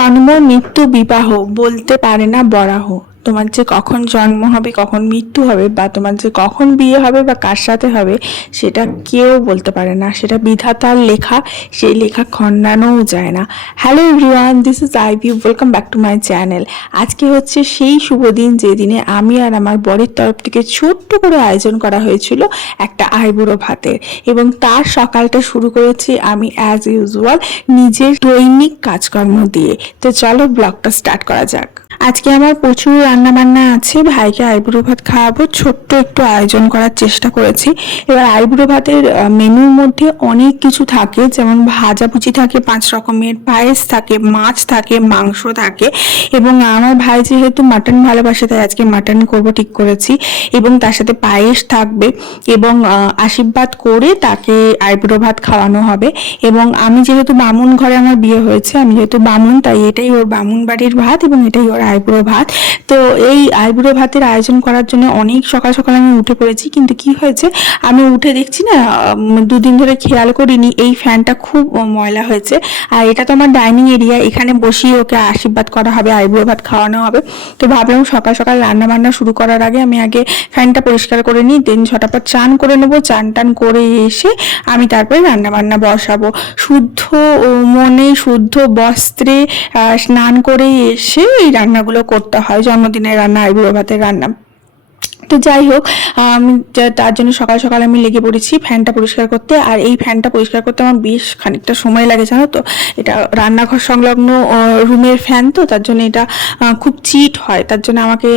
জন্ম মৃত্যু বিবাহ বলতে পারে না বরাহ। তোমার যে কখন জন্ম হবে, কখন মৃত্যু হবে, বা তোমার যে কখন বিয়ে হবে বা কার সাথে হবে, সেটা কেউ বলতে পারে না। সেটা বিধাতার লেখা, সেই লেখা খণ্ডানোও যায় না। Hello everyone, this is Ivy, welcome back to my channel. আজকে হচ্ছে সেই শুভ দিন যে দিনে আমি আর আমার বরের তরফ থেকে ছোট্ট করে আয়োজন করা হয়েছিল একটা আইবুড়ো ভাতের, এবং তার সকালটা শুরু করেছি আমি অ্যাজ ইউজুয়াল নিজের দৈনিক কাজকর্ম দিয়ে। তো চলো ব্লগটা স্টার্ট করা যাক। আজকে আমার প্রচুর রান্না বান্না আছে, ভাইকে আইবুড়ো ভাত খাওয়াবো, ছোট্ট একটু আয়োজন করার চেষ্টা করেছি। এবার আইবুড়ো ভাতের মেনুর মধ্যে অনেক কিছু থাকে, যেমন ভাজাভুজি থাকে 5 রকমের, পায়েস থাকে, মাছ থাকে, মাংস থাকে, এবং আমার ভাই যেহেতু মাটন ভালোবাসে তাই আজকে মাটন করব ঠিক করেছি, এবং তার সাথে পায়েস থাকবে, এবং আশীর্বাদ করে তাকে আইবুড়ো ভাত খাওয়ানো হবে। এবং আমি যেহেতু বামুন ঘরে আমার বিয়ে হয়েছে, আমি যেহেতু বামুন, তাই এটাই ওর বামুন বাড়ির ভাত এবং এটাই ওর আইবুড়ো ভাত। তো এই আইবুড়ো ভাতের আয়োজন করার জন্য অনেক সকাল সকাল আমি উঠে পড়েছি, কিন্তু কি হয়েছে, আমি উঠে দেখছি না, দুদিন ধরে খেয়াল করিনি এই ফ্যানটা খুব ময়লা হয়েছে। আর এটা তো আমার ডাইনিং এরিয়া, এখানে বসিয়ে ওকে আশীর্বাদ করা হবে, আইবুড়ো ভাত খাওয়ানো হবে। তো ভাবলাম সকাল সকাল রান্না বান্না শুরু করার আগে আমি আগে ফ্যানটা পরিষ্কার করে নিই, দেন ঝটাপট চান করে নেবো। চান টান করে এসে আমি তারপরে রান্না বান্না বসাবো। শুদ্ধ মনে শুদ্ধ বস্ত্রে স্নান করে এসে এই রান্নাগুলো করতে হয়, জন্মদিনের রান্না, আইবুড়ো ভাতের রান্না। তো যাই হোক, তার জন্য সকাল সকাল আমি লেগে পড়েছি ফ্যানটা পরিষ্কার করতে। আর এই ফ্যানটা পরিষ্কার করতে আমার বেশ খানিকটা সময় লাগে, জানো তো। এটা রান্নাঘর সংলগ্ন রুমের ফ্যান, তো তার জন্য এটা খুব চিট হয়। তার জন্য আমাকে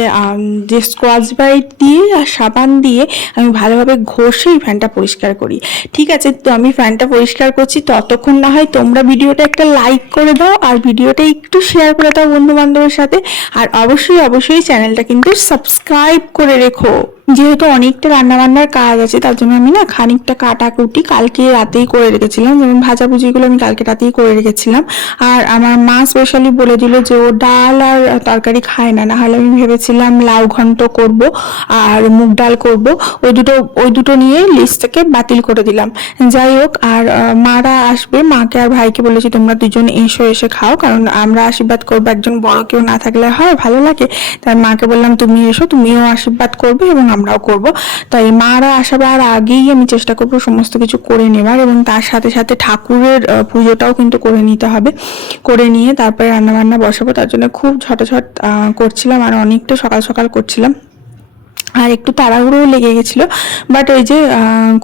যে স্কচ ব্রাইট দিয়ে আর সাবান দিয়ে আমি ভালোভাবে ঘষে এই ফ্যানটা পরিষ্কার করি। ঠিক আছে, তো আমি ফ্যানটা পরিষ্কার করছি, ততক্ষণ না হয় তোমরা ভিডিওটা একটা লাইক করে দাও আর ভিডিওটা একটু শেয়ার করে দাও বন্ধু বান্ধবের সাথে। আর অবশ্যই অবশ্যই চ্যানেলটা কিন্তু সাবস্ক্রাইব করে রেখো। যেহেতু অনেকটা রান্না বান্নার কাজ আছে, তার জন্য আমি না খানিকটা কাটাকুটি কালকে রাতেই করে রেখেছিলাম, যেমন ভাজাভুজিগুলো আমি কালকে রাতেই করে রেখেছিলাম। আর আমার মা স্পেশালি বলে দিল যে ও ডাল আর তরকারি খায় না, নাহলে আমি ভেবেছিলাম লাউ ঘন্ট করব আর মুগ ডাল করব, ওই দুটো নিয়ে লিস্ট থেকে বাতিল করে দিলাম। যাই হোক, আর মারা আসবে, মাকে আর ভাইকে বলেছি তোমরা দুজন এসে খাও, কারণ আমরা আশীর্বাদ করবো, একজন বড় কেউ না থাকলে হয় ভালো লাগে। তাই মাকে বললাম তুমি এসো, তুমিও আশীর্বাদ করবে এবং আমরাও করব। তাই মারা আসাবার আগেই আমি চেষ্টা করবো সমস্ত কিছু করে নেবার, এবং তার সাথে সাথে ঠাকুরের পুজোটাও কিন্তু করে নিতে হবে। করে নিয়ে তারপরে রান্না বান্না বসাবো, তার জন্য খুব ঝটাঝট করছিলাম আর অনেকটা সকাল সকাল করছিলাম, আর একটু তাড়াহুড়োও লেগে গেছিলো। বাট ওই যে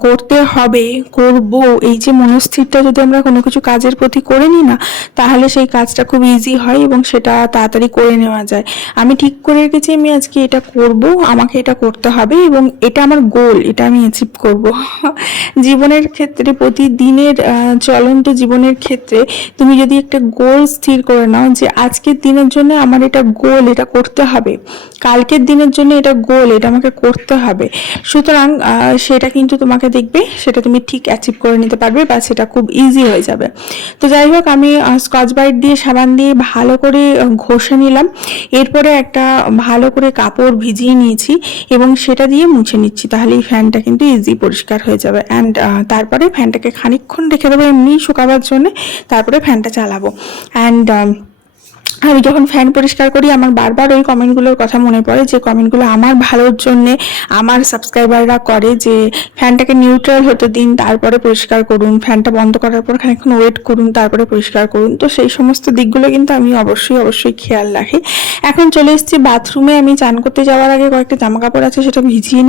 করতে হবে, করব, এই যে মনস্থিরটা যদি আমরা কোনো কিছু কাজের প্রতি করে নিই না, তাহলে সেই কাজটা খুব ইজি হয় এবং সেটা তাড়াতাড়ি করে নেওয়া যায়। আমি ঠিক করে রেখেছি আমি আজকে এটা করব, আমাকে এটা করতে হবে, এবং এটা আমার গোল, এটা আমি অ্যাচিভ করব। জীবনের ক্ষেত্রে, প্রতিদিনের চলন্ত জীবনের ক্ষেত্রে তুমি যদি একটা গোল স্থির করে নাও যে আজকের দিনের জন্য আমার এটা গোল, এটা করতে হবে, কালকের দিনের জন্য এটা গোল, এটা আমাকে করতে হবে, সুতরাং সেটা কিন্তু তোমাকে দেখবে, সেটা তুমি ঠিক অ্যাচিভ করে নিতে পারবে, বা সেটা খুব ইজি হয়ে যাবে। তো যাই হোক, আমি স্কচ ব্রাইট দিয়ে সাবান দিয়ে ভালো করে ঘষে নিলাম। এরপরে একটা ভালো করে কাপড় ভিজিয়ে নিয়েছি এবং সেটা দিয়ে মুছে নিচ্ছি, তাহলে এই ফ্যানটা কিন্তু ইজি পরিষ্কার হয়ে যাবে। অ্যান্ড তারপরে ফ্যানটাকে খানিকক্ষণ রেখে দেবো এমনি শুকাবার জন্য, তারপরে ফ্যানটা চালাবো। অ্যান্ড আমি যখন ফ্যান পরিষ্কার করি আমার বারবার ওই কমেন্টগুলোর কথা মনে পড়ে, যে কমেন্টগুলো আমার ভালোর জন্যে আমার সাবস্ক্রাইবাররা করে, যে ফ্যানটাকে নিউট্রাল হতে দিন তারপরে পরিষ্কার করুন, ফ্যানটা বন্ধ করার পর খানিকক্ষণ ওয়েট করুন তারপরে পরিষ্কার করুন। তো সেই সমস্ত দিকগুলো কিন্তু আমি অবশ্যই খেয়াল রাখি। এখন চলে এসেছি বাথরুমে। আমি চান করতে যাওয়ার আগে কয়েকটা জামা কাপড় আছে, সেটা ভিজিয়ে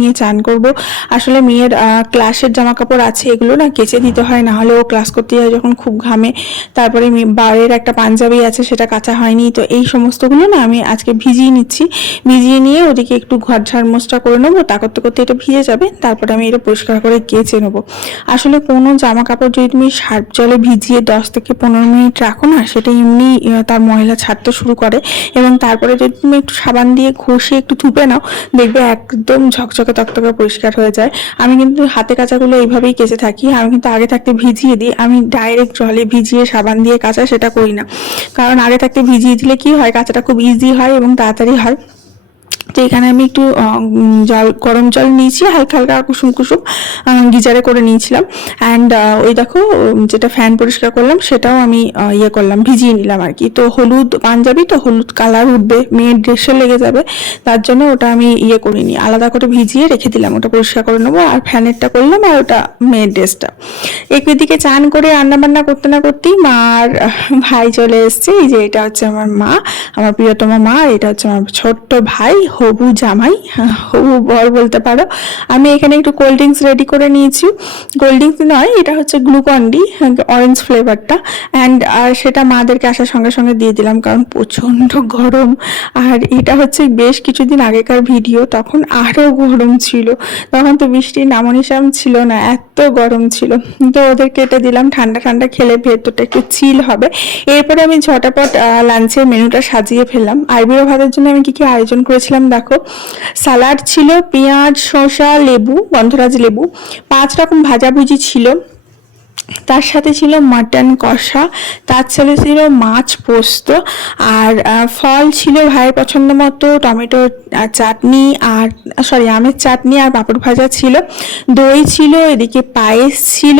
নিয়ে চান করব। আসলে মেয়ের ক্লাসের জামা কাপড় আছে, এগুলো না কেচে দিতে হয়, না হলে ও ক্লাস করতে যায় যখন খুব ঘামে। তারপরে বাড়ির একটা পাঞ্জাবি আছে, সেটা কাঁচা হয়নি, তো এই সমস্তগুলো না আমি আজকে ভিজিয়ে নিচ্ছি। ভিজিয়ে নিয়ে ওদিকে একটু ঘর ঝাড় মোছটা করে নেবো, তা করতে করতে এটা ভিজে যাবে, তারপরে আমি এটা পরিষ্কার করে কেচে নেবো। আসলে কোনো জামা কাপড় যদি তুমি সার্ফ জলে ভিজিয়ে 10 থেকে 15 মিনিট রাখো না, সেটা এমনি তার ময়লা ছাড়তে শুরু করে, এবং তারপরে যদি তুমি একটু সাবান দিয়ে ঘষে একটু ধুপে নাও, দেখবে একদম ঝকঝকে তকতকে পরিষ্কার হয়ে যায়। আমি কিন্তু হাতে কাচাগুলো এইভাবেই কেচে থাকি, আমি কিন্তু আগে থাকতে ভিজিয়ে দিই, আমি ডাইরেক্ট জলে ভিজিয়ে সাবান দিয়ে কাচা সেটা করি না, কারণ আগে থাকতে ভিজিয়ে দিলে কি হয়, কাচাটা খুব ইজি হয় এবং তাড়াতাড়ি হয়। তো এখানে আমি একটু জল, গরম জল নিয়েছি হালকা হালকা কুসুম কুসুম, গিজারে করে নিয়েছিলাম। অ্যান্ড ওই দেখো যেটা ফ্যান পরিষ্কার করলাম সেটাও আমি ইয়ে করলাম, ভিজিয়ে নিলাম আর কি। তো হলুদ পাঞ্জাবি তো হলুদ কালার উঠবে, মেয়ের ড্রেসে লেগে যাবে, তার জন্য ওটা আমি ইয়ে করিনি, আলাদা করে ভিজিয়ে রেখে দিলাম, ওটা পরিষ্কার করে নেবো। আর ফ্যানেরটা করলাম, আর ওটা মেয়ের ড্রেসটা। একদিকে চান করে রান্না বান্না করতে না করতেই মা আর ভাই চলে এসছে। এই যে এটা হচ্ছে আমার মা, আমার প্রিয়তমা মা, আর এটা হচ্ছে আমার ছোট্ট ভাই, হবু জামাই, হবু বর বলতে পারো। আমি এখানে একটু কোল্ড ড্রিঙ্কস রেডি করে নিয়েছি, কোল্ড ড্রিঙ্কস নয়, এটা হচ্ছে গ্লুকন ডি, অরেঞ্জ ফ্লেভারটা। অ্যান্ড আর সেটা মাদেরকে আসার সঙ্গে সঙ্গে দিয়ে দিলাম, কারণ প্রচণ্ড গরম। আর এটা হচ্ছে বেশ কিছুদিন আগেকার ভিডিও, তখন আরও গরম ছিল, তখন তো বৃষ্টির নামনিশাম ছিল না, এত গরম ছিল। তো ওদেরকে এটা দিলাম, ঠান্ডা ঠান্ডা খেলে ভেতরটা একটু চিল হবে। এরপরে আমি ঝটাপট লাঞ্চের মেনুটা সাজিয়ে ফেললাম। আইবুড়ো ভাতের জন্য আমি কি কি আয়োজন করেছিলাম দেখো। সালাড ছিল, পেঁয়াজ, শসা, লেবু, গন্ধরাজ লেবু, 5 রকম ভাজাভুজি ছিল, তার সাথে ছিল মাটন কষা, তার সাথে ছিল মাছ পোস্ত, আর ফল ছিল ভাইয়ের পছন্দ মতো টমেটো চাটনি, আর সরি আমের চাটনি, আর পাঁপড় ভাজা ছিল, দই ছিল, এদিকে পায়েস ছিল,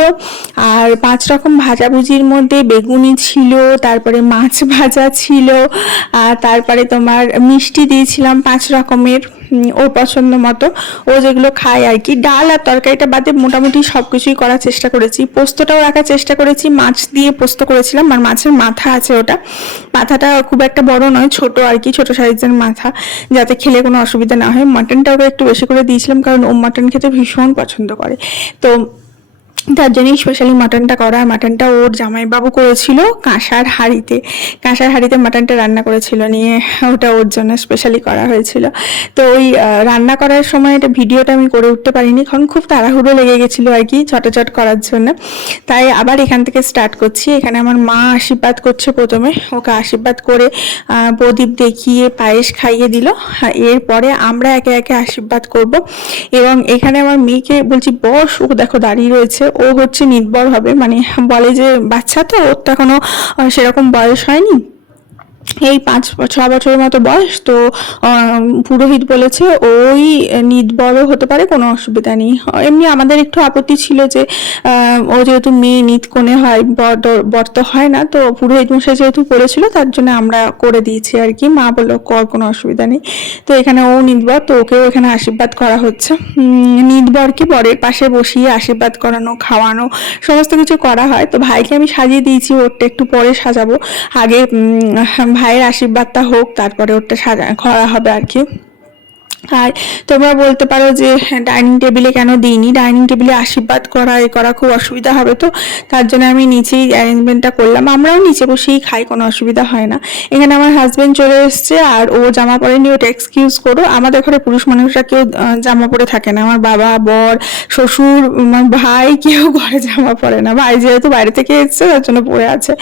আর 5 রকম ভাজাভুজির মধ্যে বেগুনি ছিল, তারপরে মাছ ভাজা ছিল, আর তারপরে তোমার মিষ্টি দিয়েছিলাম 5 রকমের, ওর পছন্দ মতো, ও যেগুলো খায় আর কি। ডাল আর তরকারিটা বাদে মোটামুটি সব কিছুই করার চেষ্টা করেছি। পোস্তটাও রাখার চেষ্টা করেছি, মাছ দিয়ে পোস্ত করেছিলাম, আর মাছের মাথা আছে, ওটা মাথাটা খুব একটা বড় নয়, ছোট আর কি, ছোট সাইজের মাথা, যাতে খেলে কোনো অসুবিধা না হয়। মাটনটাও একটু বেশি করে দিয়েছিলাম, কারণ ও মাটন খেতে ভীষণ পছন্দ করে, তো তার জন্যই স্পেশালি মাটনটা করা। মাটনটা ওর জামাইবাবু করেছিল কাঁসার হাঁড়িতে, কাঁসার হাঁড়িতে মাটনটা রান্না করেছিল, নিয়ে ওটা ওর জন্য স্পেশালি করা হয়েছিল। তো ওই রান্না করার সময় এটা ভিডিওটা আমি করে উঠতে পারিনি, কারণ খুব তাড়াহুড়ো লেগে গেছিলো আর কি চটাচট করার জন্য। তাই আবার এখান থেকে স্টার্ট করছি। এখানে আমার মা আশীর্বাদ করছে, প্রথমে ওকে আশীর্বাদ করে প্রদীপ দেখিয়ে পায়েস খাইয়ে দিল। এরপরে আমরা একে একে আশীর্বাদ করব। এবং এখানে আমার মেয়েকে বলছি বস, ও দেখো দাঁড়িয়ে রয়েছে, ও হচ্ছে নির্ভর হবে, মানে বলে যে বাচ্চা তো, ওর তো এখনো সেরকম বয়স হয়নি, এই 5-6 বছরের মতো বয়স। তো পুরোহিত বলেছে ওই নিতবরও হতে পারে, কোনো অসুবিধা নেই। এমনি আমাদের একটু আপত্তি ছিল যে ও যেহেতু মেয়ে নিত কোণে হয়, বর তো হয় না, তো পুরোহিত মশাই যেহেতু করেছিল তার জন্য আমরা করে দিয়েছি আর কি। মা বললো কর, কোনো অসুবিধা নেই। তো এখানে ও নিতবর, তো ওকেও এখানে আশীর্বাদ করা হচ্ছে। নিতবরকে বরের পাশে বসিয়ে আশীর্বাদ করানো, খাওয়ানো, সমস্ত কিছু করা হয়। তো ভাইকে আমি সাজিয়ে দিয়েছি, ওরটা একটু পরে সাজাবো, আগে ভাইয়ের আশীর্বাদটা হোক, তারপরে ওটা করা হবে আর কি। আর তোমরা বলতে পারো যে ডাইনিং টেবিলে কেন দিইনি, ডাইনিং টেবিলে আশীর্বাদ করা এ করা খুব অসুবিধা হবে, তো তার জন্য আমি নিচেই অ্যারেঞ্জমেন্টটা করলাম। আমরাও নিচে বসেই খাই, কোনো অসুবিধা হয় না। এখানে আমার হাজবেন্ড চলে এসছে, আর ও জামা পরেনি, ওটা এক্সকিউজ করো। আমাদের ঘরে পুরুষ মানুষরা কেউ জামা পরে থাকে না, আমার বাবা, বর, শ্বশুর, আমার ভাই, কেউ ঘরে জামা পরে না। ভাই যেহেতু বাইরে থেকে এসছে তার জন্য পরে আছে।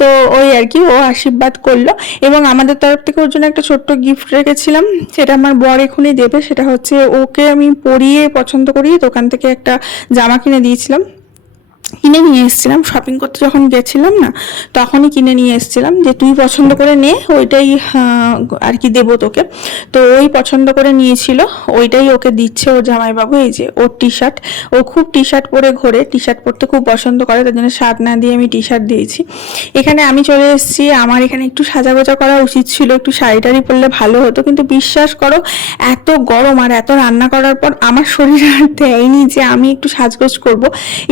তো ওই আর কি, ও আশীর্বাদ করলো। এবং আমাদের তরফ থেকে ওর জন্য একটা ছোট্ট গিফট রেখেছিলাম, সেটা আমার বর এখনই দেবে। সেটা হচ্ছে ওকে আমি পরিয়ে পছন্দ করিয়ে দোকান থেকে একটা জামা কিনে দিয়েছিলাম, কিনে নিয়ে এসেছিলাম শপিং করতে, যখন গেছিলাম না তখনই কিনে নিয়ে এসেছিলাম, যে তুই পছন্দ করে নে, ওইটাই আর কি দেবো তোকে। তো ওই পছন্দ করে নিয়েছিল, ওইটাই ওকে দিচ্ছে ওর জামাইবাবু। এই যে ওর টি শার্ট, ও খুব টি শার্ট পরে ঘোরে, টি শার্ট পরতে খুব পছন্দ করে, তার জন্য শার্ট না দিয়ে আমি টি শার্ট দিয়েছি। এখানে আমি চলে এসেছি, আমার এখানে একটু সাজাগোজা করা উচিত ছিল, একটু শাড়ি টাড়ি পরলে ভালো হতো, কিন্তু বিশ্বাস করো এত গরম আর এত রান্না করার পর আমার শরীর আর দেয়নি যে আমি একটু সাজগোজ করব।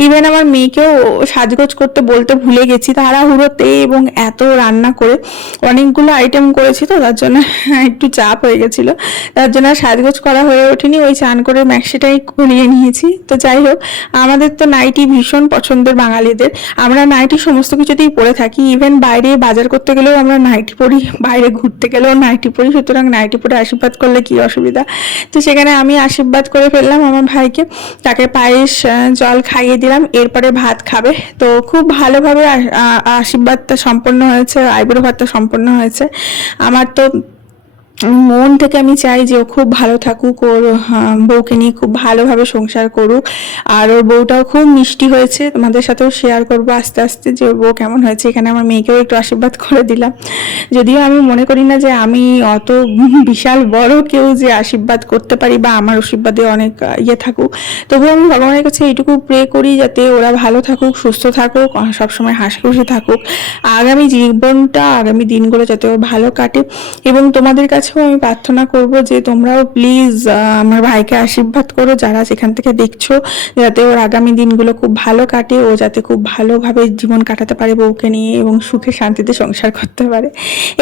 ইভেন আমার মেয়েকেও সাজগোজ করতে বলতে ভুলে গেছি তাড়াহুড়োতে, এবং এত রান্না করে অনেকগুলো আইটেম করেছি, তো তার জন্য একটু চাপ হয়ে গেছিলো, তার জন্য সাজগোজ করা হয়ে ওঠেনি। ওই চান করে ম্যাক্সিটাই খুলিয়ে নিয়েছি। তো যাই হোক, আমাদের তো নাইটি ভীষণ পছন্দের বাঙালিদের, আমরা নাইটি সমস্ত কিছুতেই পরে থাকি। ইভেন বাইরে বাজার করতে গেলেও আমরা নাইটি পরি, বাইরে ঘুরতে গেলেও নাইটি পরি, সুতরাং নাইটি পরে আশীর্বাদ করলে কি অসুবিধা। তো সেখানে আমি আশীর্বাদ করে ফেললাম আমার ভাইকে, তাকে পায়েস জল খাইয়ে দিলাম, এরপরে ভাত খাবে। তো খুব ভালোভাবে আশীর্বাদটা সম্পন্ন হয়েছে, আইবুড়ো ভাতটা সম্পন্ন হয়েছে। আমার তো মন থেকে আমি চাই যে ও খুব ভালো থাকুক, ওর বউকে নিয়ে খুব ভালোভাবে সংসার করুক। আর ওর বউটাও খুব মিষ্টি হয়েছে, তোমাদের সাথেও শেয়ার করবো আস্তে আস্তে যে ওর বউ কেমন হয়েছে। এখানে আমার মেয়েকেও একটু আশীর্বাদ করে দিলাম, যদিও আমি মনে করি না যে আমি অত বিশাল বড় কেউ যে আশীর্বাদ করতে পারি বা আমার আশীর্বাদে অনেক ইয়ে থাকুক। তবুও আমি ভগবানের কাছে এইটুকু প্রে করি যাতে ওরা ভালো থাকুক, সুস্থ থাকুক, সবসময় হাসি খুশি থাকুক, আগামী জীবনটা আগামী দিনগুলো যাতে ওর ভালো কাটে। এবং তোমাদের কাছেও আমি প্রার্থনা করব যে তোমরাও প্লিজ আমার ভাইকে আশীর্বাদ করো, যারা সেখান থেকে দেখছো, যাতে ওর আগামী দিনগুলো খুব ভালো কাটে, ও যাতে খুব ভালোভাবে জীবন কাটাতে পারে বউকে নিয়ে এবং সুখে শান্তিতে সংসার করতে পারে।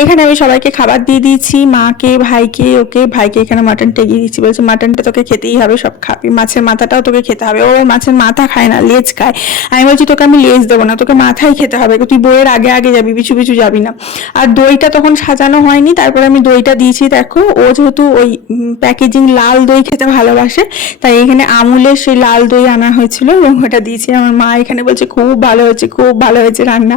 এখানে আমি সবাইকে খাবার দিয়ে দিয়েছি, মাকে, ভাইকে, ওকে ভাইকে এখানে মাটনটা এগিয়ে দিচ্ছি, বলছে মাটনটা তোকে খেতেই হবে, সব খাবি, মাছের মাথাটাও তোকে খেতে হবে। ও মাছের মাথা খায় না, লেজ খায়। আমি বলছি তোকে আমি লেজ দেবো না, তোকে মাথাই খেতে হবে, তুই বইয়ের আগে আগে যাবি, পিছু পিছু যাবি না। আর দইটা তখন সাজানো হয়নি, তারপরে আমি দইটা দিয়েছি। দেখো ও যেহেতু ওই প্যাকেজিং লাল দই খেতে ভালোবাসে, তাই এখানে আমুলের সেই লাল দই আনা হয়েছিল এবং ওটা দিয়েছি। আমার মা এখানে বলছে খুব ভালো হয়েছে, খুব ভালো হয়েছে রান্না।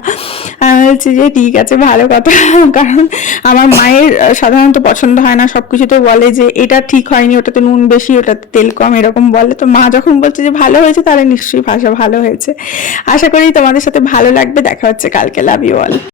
আমি বলছি যে ঠিক আছে, ভালো কথা। কারণ আমার মায়ের সাধারণত পছন্দ হয় না, সবকিছুতে বলে যে এটা ঠিক হয়নি, ওটাতে নুন বেশি, ওটাতে তেল কম, এরকম বলে। তো মা যখন বলছে যে ভালো হয়েছে, তাহলে নিশ্চয়ই ভাষা ভালো হয়েছে। আশা করি তোমাদের সাথে ভালো লাগবে। দেখা হচ্ছে কালকে। Love you all.